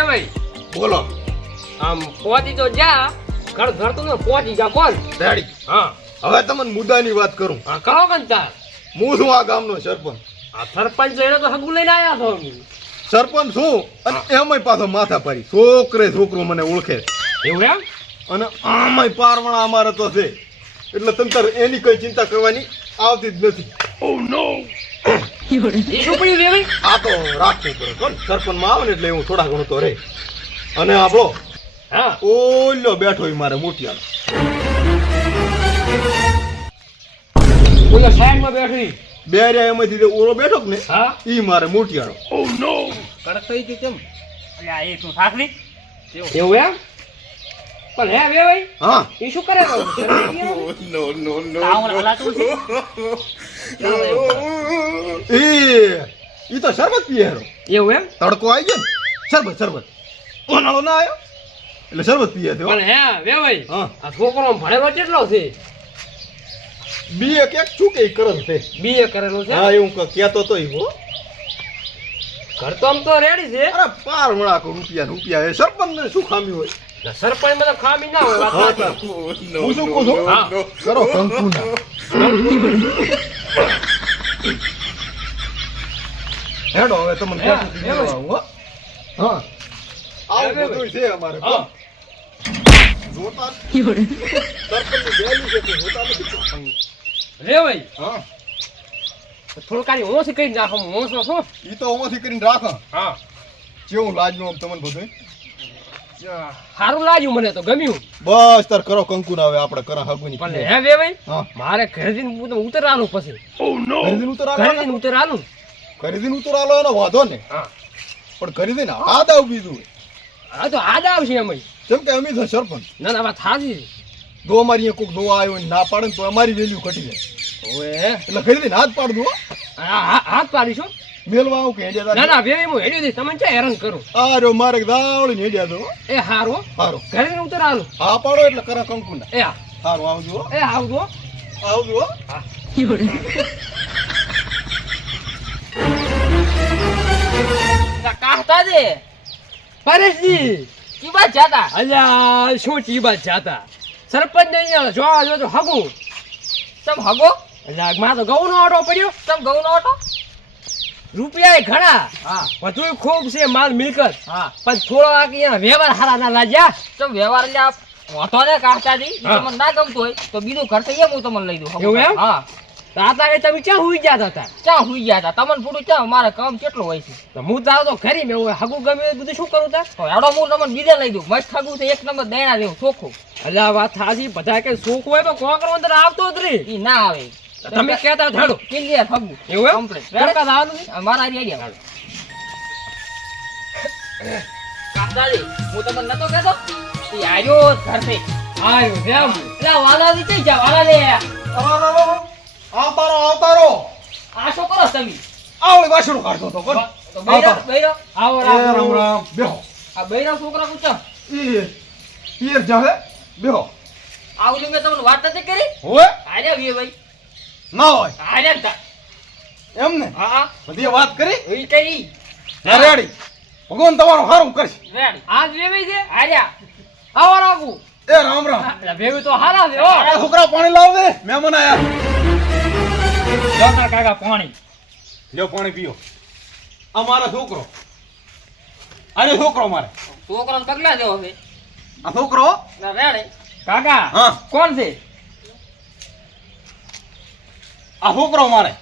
બે ભાઈ બોલો. આમ પહોંચી તો જા ઘર ઘર તો પહોંચી જા કોણ રેડી. હા હવે તમને મુદ્દાની વાત કરું. હા કરો કંતાર હું છું આ ગામનો સરપંચ. આ સરપંચ એને તો હગું લઈને આવ્યા છો સરપંચ છું અને એમાંય પાછો માથા પાડી છોકરો મને ઓળખે એવું એમ અને આમાંય પારવણા અમારે તો છે એટલે તમે તાર એની કઈ ચિંતા કરવાની આવતી જ નથી. એ શું પડ્યું બે ભાઈ આ તો રાખવું પડે કોણ સરપંચમાં આવે ને એટલે હું થોડા ઘણું તો રહે. અને આપણો હા ઓલો બેઠો ઈ મારે મોટિયાનો. ઓલા સાઈડમાં બેઠી બે રહ્યા એમાંથી જે ઓલો બેઠો કે ને હા ઈ મારે મોટિયાનો. કડક થઈ ગઈ કેમ અલ્યા એ તું સાસરી એવું એમ પણ હે બે ભાઈ હા એ શું કરે ઈ તો શરબત પીએ હેરો. એવું એમ તડકો આવી ગયો ને શરબત ઉનાળો ના આવ્યો એટલે શરબત પીએ છે. પણ હે બે ભાઈ હા આ છોકરો ભણેલો કેટલો છે બીએ કેક શું કે કરન છે. બીએ કરેલો છે હા એવું કહેતો તો ઈ હો. ઘર તો આમ તો રેડી છે અરે પાર મળા કો રૂપિયા એ સરપંચ ને શું ખામી હોય. સરપંચ માં તો ખામી ના હોય વાત હા સાચી. હું શું કહું છું હા. કરો કંકુના હેડો હવે તમને હા, ક્યાંથી એવું. લેવા આવું, હો? હા આવું એવું. બધું છે અમારે હા. જોતા સરપંચની વેલ્યુ છે તો જોતા નથી. રે ભાઈ હા થોડું કાઢી ઓછી કરી નાખો હું શું છું ઈ તો ઓમાંથી કરીને રાખો હા કેવું લાજનું આમ તમને બધું. સારું લાગ્યું મને તો ગમ્યું બસ તાર કરો કંકુના હવે આપણે કરા હગુની પણ હે બે ભાઈ હા મારે ઘરે જઈને ઉતરવાનું પછી ખરીદીને ઉતર ઘરે આલો જઈને ઉતરવાનું ખરીદીને ઉતર આલો એનો વાંધો ને હા પણ ખરીદીને હાથ આવ બીજું હા તો આજ આવશે એમ જેમ કે અમી છે સરપંચ ના ના વાત સાચી છે જો અમારી અહીંયા કોઈક જોવા આવ્યો હોય ને ના પાડે ને તો અમારી વેલ્યુ ઘટી જાય ઓએ એટલે ખરીદીને હાથ પાડ દો. હાથ પાડીશું મેલવા આવું કે હેડ્યા ના ના બે હું હેડી દઈશ તમને ક્યાં હેરાન કરું આ રહ્યો મારે દાવડીને હેડ્યા દો. એ હારું સારું ઘરે જઈને ઉતરવાનું હા પાડો એટલે કરા કંકુના. એ હા સારું આવજો હો. એ આવજો આવજો હો. કાહતા દે પરેશજી કી બાત જાતા અલ્યા શું ચીબાત જાતા સરપંચ ને અહીંયા જોવા જો તો હગું તમ હગો અલ્યા માં તો ઘઉંનો ઓટો પડ્યો તમ ઘઉં નો ઓટો રૂપિયા ઘણા હા વધુ ખૂબ છે માલ મિલકત હા પણ થોડો અહીંયા વ્યવહાર હારા ના લાગ્યા તમ વ્યવહાર લ્યા ઓટો ને કાહતા દી હા. તમને ના ગમતું હોય તો બીજું ઘર થઈ હું તમને લઈ દઉં એવું એમ? હા રાતા તમે ક્યાં હુઈ ગયા હતા ચા હુઈ ગયા હતા તમને પૂરું ચા મારે કામ કેટલું હોય છે તો હું તારો તો ખરી મેં હગું ગમે એ બધું શું કરું તાર તો હેડો હું તમને બીજે લઈ દઉં મસ્ત હગું છે એક નંબર દૈણા દેવું ચોખ્ખું અલ્યા વાત થાજી બધા કે સુખ હોય તો કોકરો અંદર આવતો જ રે ઈ ના આવે તમે કહેતા હેડો ક્લિયર હગું એવું એમ કમ્પ્લીટ વેડકા આવવાનું છે? મારા આઈડિયા કાહતા દી હું તમને નતો કહેતો ઈ આયો ઘર થી આયો છે એમ લા વાલા દી કઈ જા વાલા લે આવતારો આ શું કરો તમે આવડી વાસણું કાઢતો તો કોણ તો બૈરો આવો એ રામ રામ રામ બેહો આ બૈરા છોકરા પૂછો ઈ પિયર જાહે બેહો આવલી મેં તમને વાત નથી કરી હોય આરે વી ભાઈ ના હોય આરે તા એમ ને હા બધી વાત કરી ઈ કરી રેડી ભગવાન તમારું સારું કરશે. રેડી આજ વેવી છે આર્યા આવો રાખું એ રામ રામ એટલે વેવી તો હારા છે હો આ છોકરા પાણી લાવ દે મહેમાન આયા જોતા કાકા પાણી લ્યો પાણી પીઓ. આ મારો છોકરો અરે છોકરો મારે છોકરાને પગલા દેવો છે આ છોકરો ના રેડી કાકા હા કોણ છે આ છોકરો મારે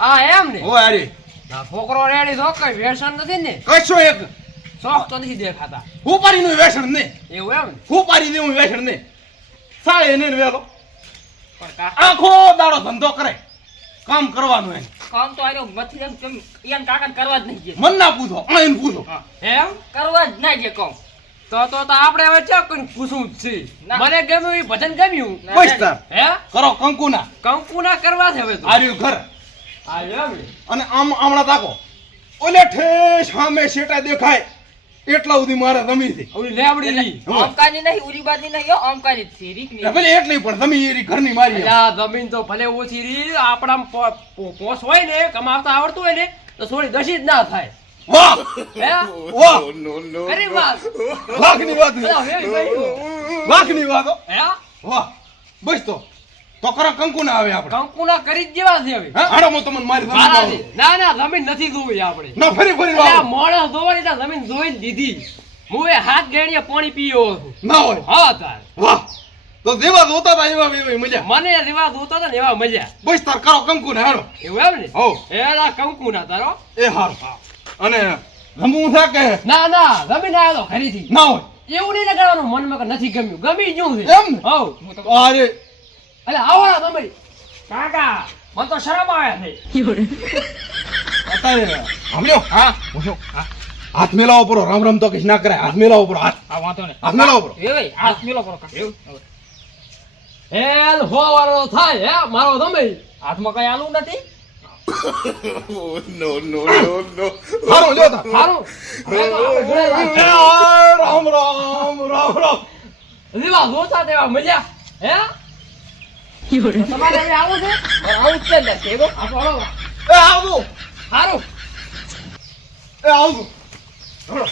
આ એમ ને હોય અરે ના છોકરો રેડી તો કઈ વ્યસન નથી ને કશો એક શોખ તો નથી દેખાતા હુપારી નું વ્યસન ને એવું એમ ને હુપારી દેવું વ્યસન ને સાળે એને વેલો પણ કા આખો દાડો ધંધો કરે કામ કરવાનું એને કામ તો આર્યો મથી એમ કેમ ઈયાન કાકા કરવા જ નહીં જે મન ના પૂછો આઈને પૂછો એમ કરવા જ ના જે કામ તો આપણે હવે ચા કોઈ પૂછવું જ છે ના. મને ગમ્યું એ ભજન ગમ્યું ના, બસ તાર હે કરો કંકુના કંકુ ના કરવા છે હવે તો આર્યું ઘર આવ્યો એમ ને અને આમ આમણા તાકો ઓલે ઠેસ સામે શેટા દેખાય એટલા સુધી મારે જમીન છે ઓલી લેવડી ની ઓમકાની નહીં ઉરીબાની નહીં હો ઓમકાની છે રીકની ભલે એટલી પણ જમીન એરી ઘરની મારી અલ્યા જમીન તો ભલે ઓછી રી આપણા પોસ હોય ને કમાવતા આવડતું હોય ને તો થોડી દશી જ ના થાય વાહ હે વાહ કરી વાત વાઘની વાત છે. અલા હે ગઈ વાઘની વાત હો. હે વાહ બસ તો કરો કંકુ ના આવે આપણે કંકુના કરી જ જેવા છે હવે હા હાડો હું તમને મારી જમીન મારા વાવું. ના ના જમીન નથી જોવી આપણે ના ફરી ફરી અલા વાવો. મોણસ જોવાની તો જમીન જોઈને દીધી હું એ હાથ ગેણીએ પાણી પીયો છું ના હોય હા તાર વાહ તો જેવા જોતા હતા એવા એવા મજા મને રિવાજ હોતો તો ને એવા મજા બસ તાર કરો કંકુ ને હાડો એવું એમ ને હો એલા કંકુ ના તારો એ હારું અને રમવું છે કે ના ના જમીન આવ્યો તો ખરીથી ના હોય એવું નહીં લગાડવાનું મનમાં કે નથી ગમ્યું ગમી ગયું છે એમ ને? હવ અરે અલે આવો ને તમે કાકા મને તો શરમ આવે છે અત્યારે સાંભળ્યો હા પૂછો હાથ મેલાવો પરો રામ રામ તો કઈ ના કરાય હાથ મેલાવો પરો હાથ આ વાંધો ને હાથ મેલાવો પરો એ ભાઈ હાથ મેલો કરો એવું હેલ હો વાળો થાય હે મારો તમે હાથમાં કઈ આલું નથી હારું લ્યો તા સારું એ રામ રામ રામ રામ રીવા જોતા તેવા મજા હે તમારે હવે આવું છે આવું જ છે ને કેવો આપણો એ આવું સારું એ આવું હળો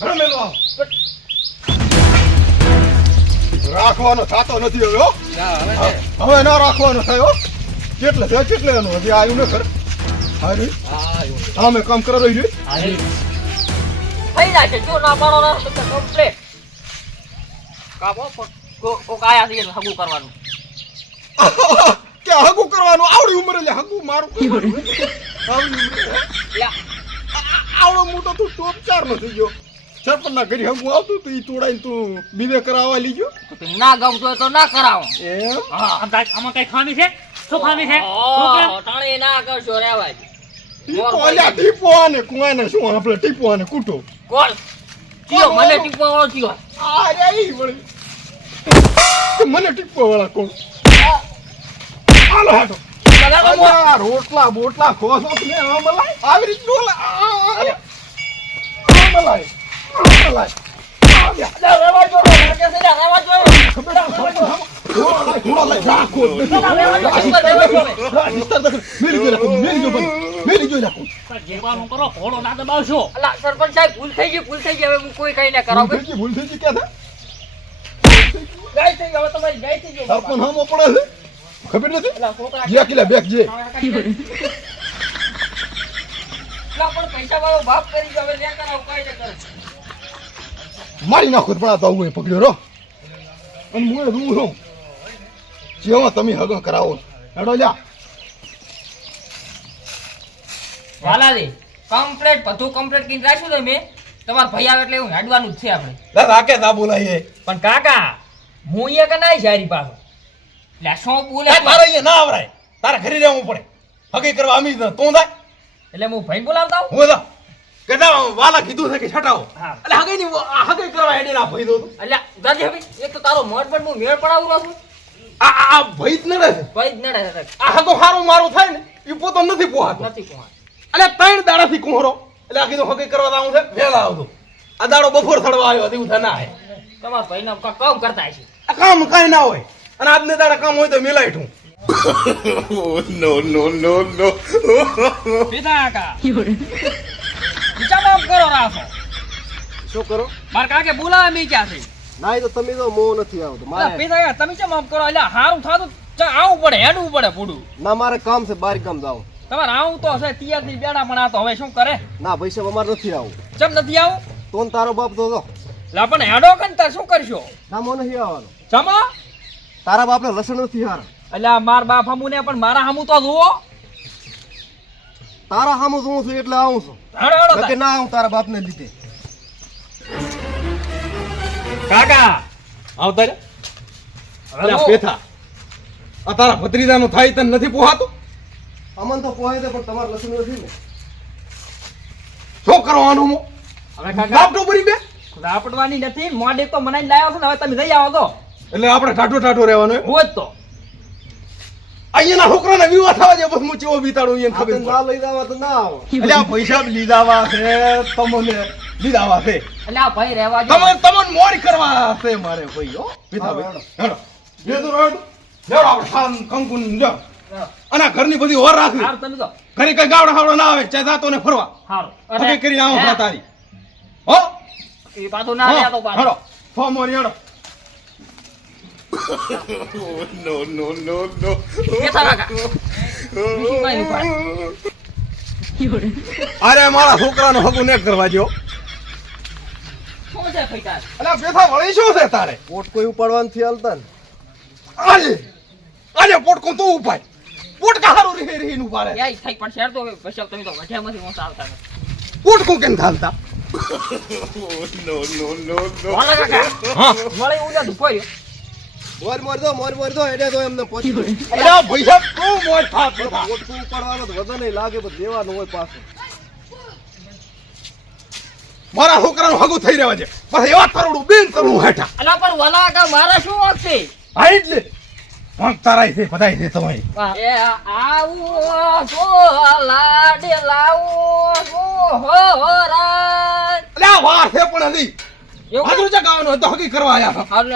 હળો મેલવા રાખવાનો થતો નથી હવે હો હવે ના રાખવાનો થયો કેટલે છે કેટલે એનું હજી આવ્યું ને ખર હારી હા મેં કામ કરો રહી થઈ જાય છે જો ના પાડો ના તો કમ્પ્લીટ કાપો કો કાયા થી હગું કરવાનું કે હગું કરવાનું આવડી ઉંમરે લે હગું મારું કરવાનું. આવડી ઉંમરે, હે? આવડો મોટો તું ટોપ 4 નો થઈ ગયો સરપંચના ઘરે હગું આવતું તું ઈ તોડાઈને તું બીવે કરાવવા લઈ ગયો તો ના ગમતો હોય તો ના કરાવો એમ આમાં કઈ ખામી છે શું ખામી છે ટાણે ના કરશો રેવા ટીપો અલ્યા ટીપો આને કુવાને શું આપણે ટીપો આને કૂટો કોણ કયો મને ટીપો વાળો કયો અરે ઈ વળી મને ટીપો વાળા કોણ હાલો હાલો અલ્યા રોટલા બોટલા ખોસો ને આ મલાઈ આવી રીત ડોલા આ મલાઈ જેવાનું કરો ઘોડો ના દબાવશો અલા સરપંચ સાહેબ ભૂલ થઈ ગઈ હવે હું કોઈ કઈ ના કરાવ ભૂલ થઈ ગઈ ક્યાં ગાય થઈ ગઈ હવે તમારી ગાય થઈ ગઈ સરપંચ હામો પડે છે ખબર નથી અલા છોકરા જે કિલા બેક જે અલા પણ પૈસા વાળો બાપ કરી ગયો હવે લે કરાવ કઈ ને કર મારી નાખો પણ આ તો આવું પકડ્યો રો અને હું રૂ છું જેવા તમે હગો કરાવો હેડો લ્યા વાલાજી કમ્પ્લીટ બધું કમ્પ્લીટ કરીને રાખ્યું તમે તમાર ભાઈ આવે એટલે એવું હેડવાનું જ છે આપણે દાદા કે દા બોલાય પણ કાકા હું અહીંયા કે નાઈ શાયરી પાછો લે શું બોલે તારે અહીંયા ના આવરાય તારે ઘરે રહેવું પડે હગી કરવા અમી તું જાય એટલે હું ભાઈ બોલાવતા હું હું જા કેતા વાલા કીધું છે કે છટાવો હા એટલે હગી ની હગી કરવા હેડે ના ભઈ દો એટલે દાદી હવે એક તો તારો મોટ પર હું મેળ પડાવું રહું છું આ ભઈ જ નડે છે ભાઈ જ નડે આ હગો હારો મારો થાય ને એ પોતો નથી પોહાતો નથી કોણ એટલે 3 દાડાથી કુંહરો એટલે આ કીધું હગી કરવા આવું છે વેલા આવતો આ દાડો બપોર થડવા આવ્યો હતી ઉઠા ના હે તમાર ભાઈ ને કામ કરતા છે આ કામ કાઈ ના હોય અને આજને દાડા કામ હોય તો મેલાઈ ઠું પિતા કાકા વિચાર કામ કરો રાખો શું કરો માર કાકે બોલાવે મી ક્યાં છે ના એ તો તમે તો મો નથી આવતો પિતા કાકા તમે કેમ આમ કરો એટલે હારું થાતું આવું પડે હેડવું પડે પૂડું ના મારે કામ છે બાર કામ જાવ તમારે આવું તો હશે તિયાર થી બેડા પણ આ તો હવે શું કરે ના પૈસા અમારે નથી આવું ચમ નથી આવું તો ને તારો બાપ તો લા પણ હેડો કન તાર શું કરશો ના મો નથી આવવાનો ચમો તારા બાપને લસણ નથી હાર એટલે માર બાપ હમુ ને પણ મારા હમુ તો જુઓ તારા હામું જોઉં છું એટલે આવું છું હેડો હેડો કે ના આવું તારા બાપને લીધે કાકા આવતા રે અલા પેથા આ તારા ભત્રીજાનું થાય તને નથી પોહાતું અમન તો પોહાય દે પણ તમાર લસણ નથી ને શું કરવાનું મો હવે કાકા બાપડો ભરી બે રાપડવાની નથી મોડે તો મનાઈ લાવ્યો છો ને હવે તમે જઈ આવો તો એટલે આપણે ટાટો ટાટો રહેવાનું હું જ તો અહીંયાના છોકરાને વિવાહ થવા દે બસ હું ચેવો બીતાડું એને ખબર ના લઈ જાવા તો ના આવો એટલે આ પૈસા લીધાવા છે તમને લીધાવા છે એટલે આ ભાઈ રહેવા દે તમને મોરી કરવા છે મારે ભાઈ હો પીતા ભાઈ હેડો જે તો હેડો હેડો આપણે ખાન કંકુન લ્યો અને આ ઘરની બધી ઓર રાખી હાર તમે તો ઘરે કઈ ગાવડા હાવડા ના આવે ચાહે જાતો ને ફરવા હારું હગે કરીને આવો હે? તારી હો એ પાછું ના લે તો પાછું હાલો ફોર્મ મોરી હાલો કેસા કાકા બીજું કઈ નહીં અરે મારા છોકરાનું હગું ને કરવા જો શું છે ફઈતા અલા બેઠા વળી શું છે તારે પોટ કોઈ ઉપાડવાનું થી હાલતા ને આજે આજે પોટકો તું ઉપાય પોટકા હારું રહી નું પાડે યાર થઈ પણ શેર તો પછી તમે તો વઢિયામાંથી મોસા આવતા ને પોટકો કેમ થાલતા વાલા કાકા હા વળી ઉડા ધુકોયો મોર દો એટલે તો એમને પહોંચી અલા ભૈયા તું મોર થા બેઠા પોટ કોઈ ઉપાડવાનો તો વધુ નહીં લાગે પણ દેવાનું હોય પાછું મારા છોકરાનું હગું થઈ રહેવા છે પછી એવા તરવડું બેન તરવું હેઠા અલા પણ વાલા કાકા મારા શું વાંક છે હા એટલે વાંક તારાય છે બધાય છે તમારી એ આવું સો લાડે લાવું સો હો રાત અલ્યા વાર છે પણ હજી એવું હાજર જગાવવાનું તો હગી કરવા આયા હાલ